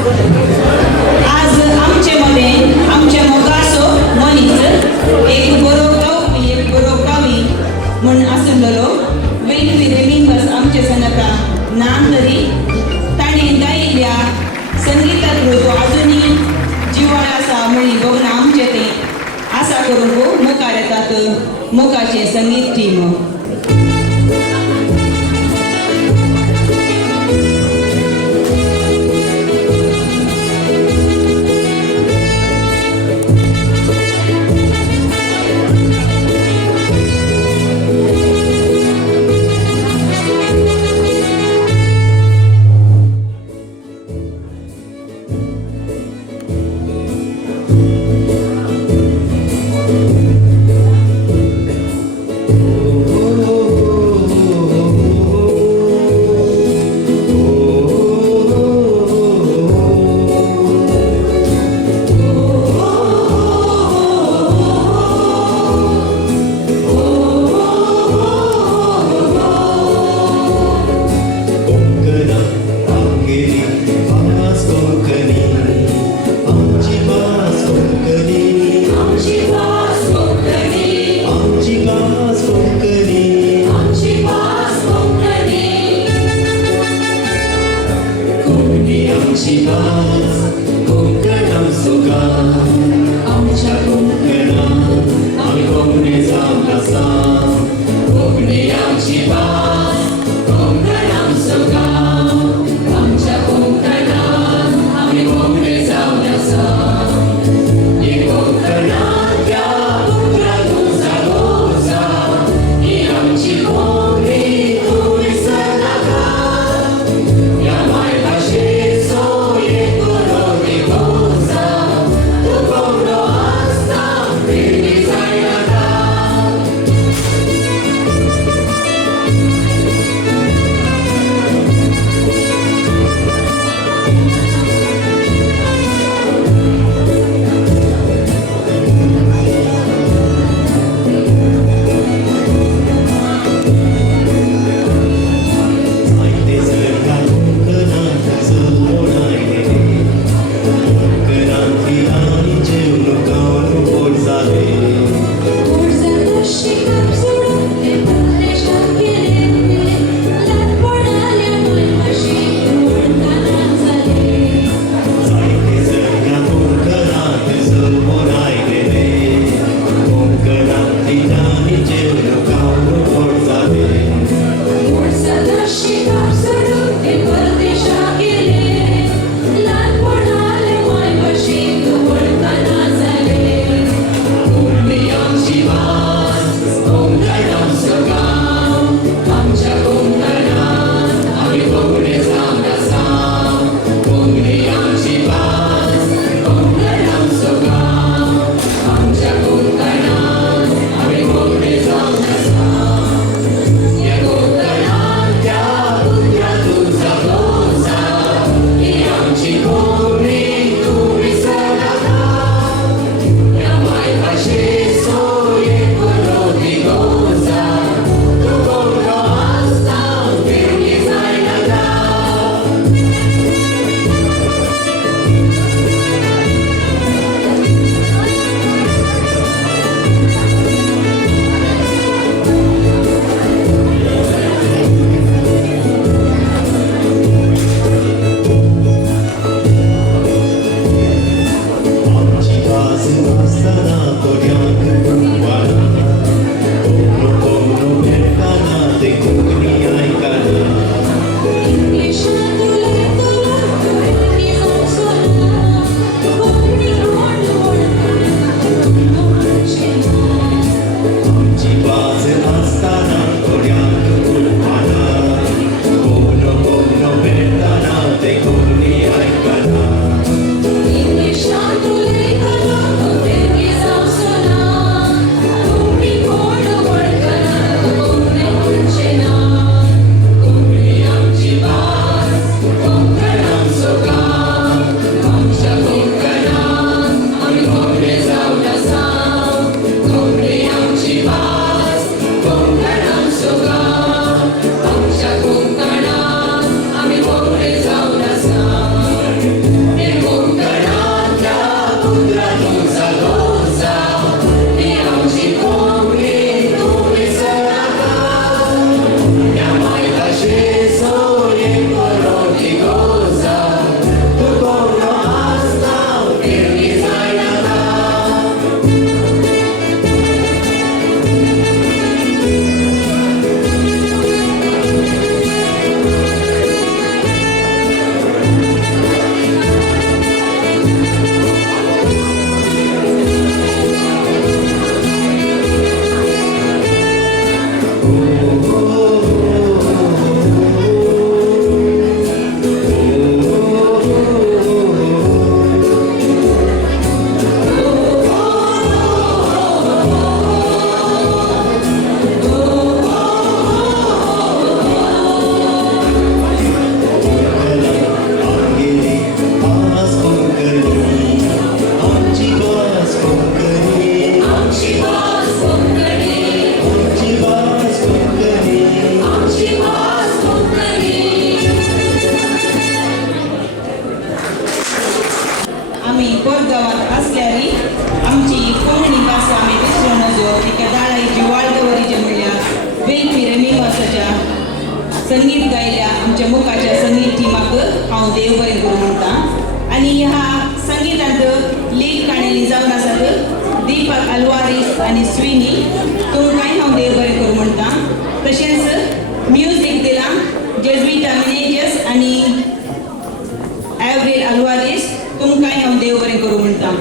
आज आमचे आमच्या मोगासो मनीस एक बरो कवी म्हण आसलेलो वेगवेगळे मिंगस आमचे सनका नाम तरी ताणें गायिल्ल्या संगीतात तो आजुनी जिवाळ आसा म्हणी बघून आमचे ते आसा करूंक मुखार येतात मोगाचे संगीत टीम. Go सो तिका दाळाची वाळकवरीचे म्हणल्या वेलफिरे मेवासाच्या संगीत गायल्या आमच्या मुखाच्या संगीत टिमाक हांव देव बरें करूं म्हणटा आनी ह्या संगीतांत लीड काणयेली जावन आसात दीपक अल्वारीस आनी स्विनी तुमकांय हांव देव बरें करूं म्हणटा तशेंच म्युझीक दिलां जेजुइटा मिनेजस आनी एवरेल अल्वारीस तुमकांय हांव देव बरें करूं म्हणटा.